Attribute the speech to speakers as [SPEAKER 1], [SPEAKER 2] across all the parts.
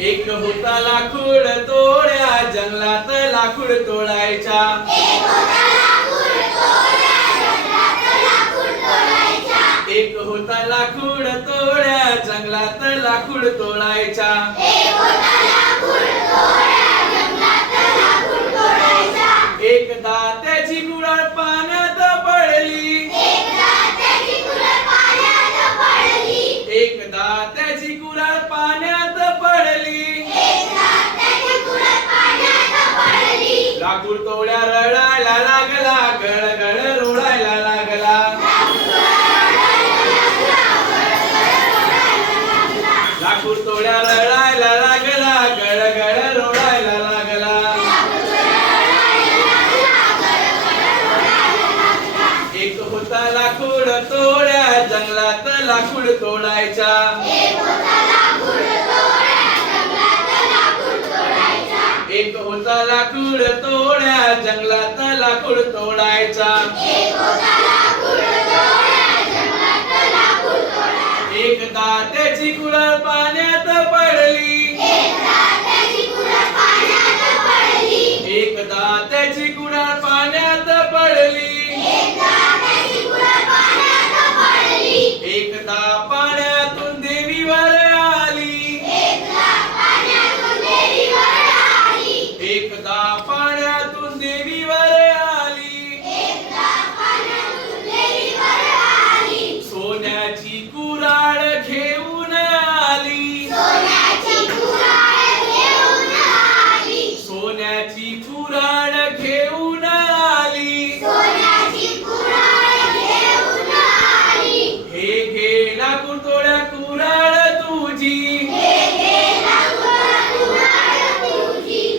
[SPEAKER 1] एक होता लाकूड तोड्या जंगलात लाकूड तोडायच्या एक होता लाकूड तोड्या जंगलात लाकूड तोडायच्या लाकूड तोड्या जंगलात लाकूड तोडायचा एक होता लाकूड तोड्या जंगलात लाकूड तोडायचा एकदा त्याची कुडाळ पाण्यात पाय तोड्या कुराळ तुझी.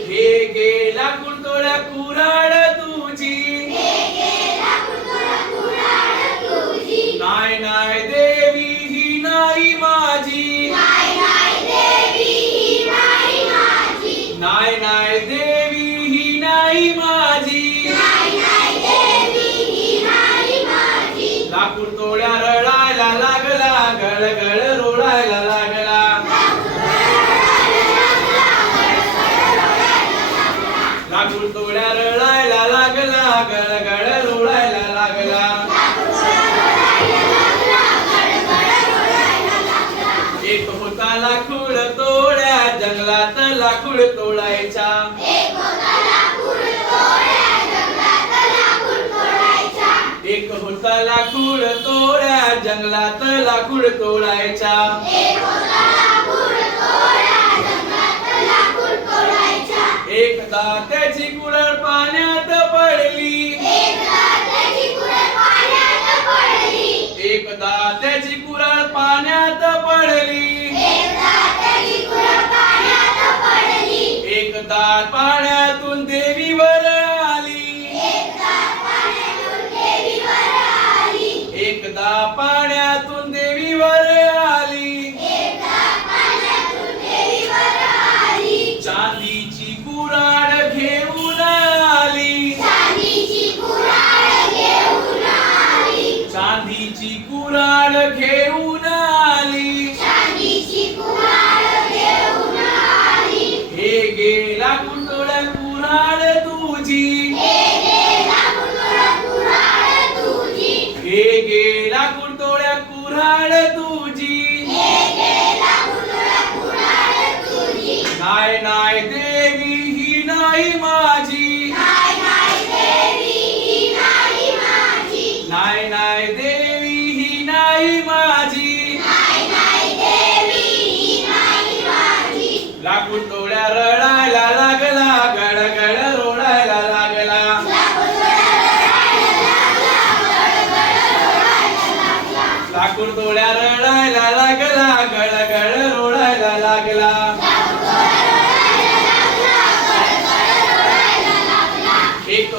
[SPEAKER 1] हे घे लाकूड तोड्या कुराळ तुझी. नाही नाही लागला गळगळ रोडायला लागला. एक होता लाकूड तोड्या जंगलात लाकूड तोडायचा. एक होता लाकूड तोड्या जंगलात लाकूड तोडायचा. एकदा त्याची कुरळ पाण्यात पाण्यातून देवीवर आली. एकदा पाण्यातून देवीवर आली. चांदीची कुराड घेऊन आली. चांदीची कुराड घेऊन झाड तुझी.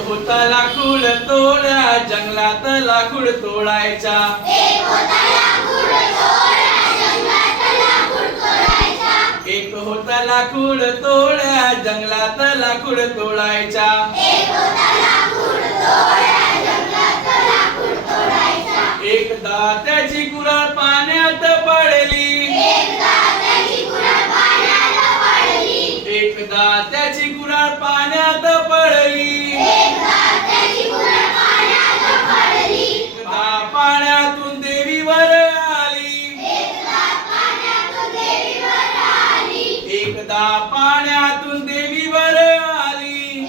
[SPEAKER 1] लाकूड तोड्या जंगलात लाकूड तोडायचा. एक होता लाकूड तोड्या जंगलात लाकूड तोडायचा. एकदा त्याची गुरा
[SPEAKER 2] एकदा त्याची कुराळ पाण्यात
[SPEAKER 1] एकदा पाण्यातून देवी वर आली.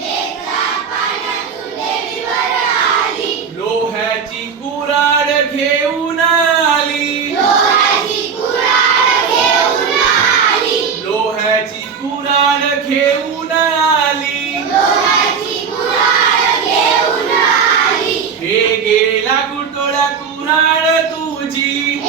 [SPEAKER 1] लोह्याची कुराड घेऊन आली. लोह्याची कुराड घेऊन आली. हे गेला कुटोळ्या कुराड तुझी.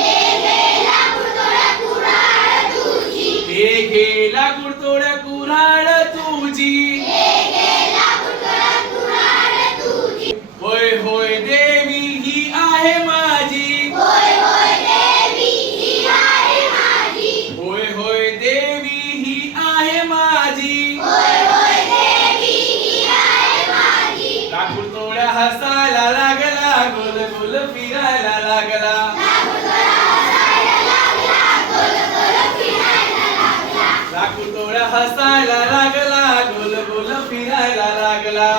[SPEAKER 1] तोड्या लागला गोल गोल फिरायला लागला.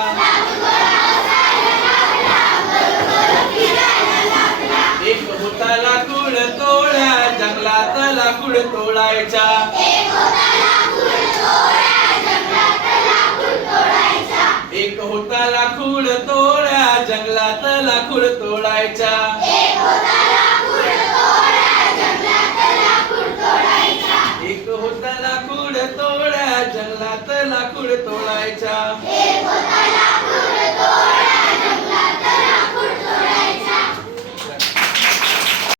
[SPEAKER 1] एक होता लाकूड तोड्या जंगलात लाकूड तोडायचा एक होता लाकूड तोड्या जंगलात लाकूड तोडायचा एक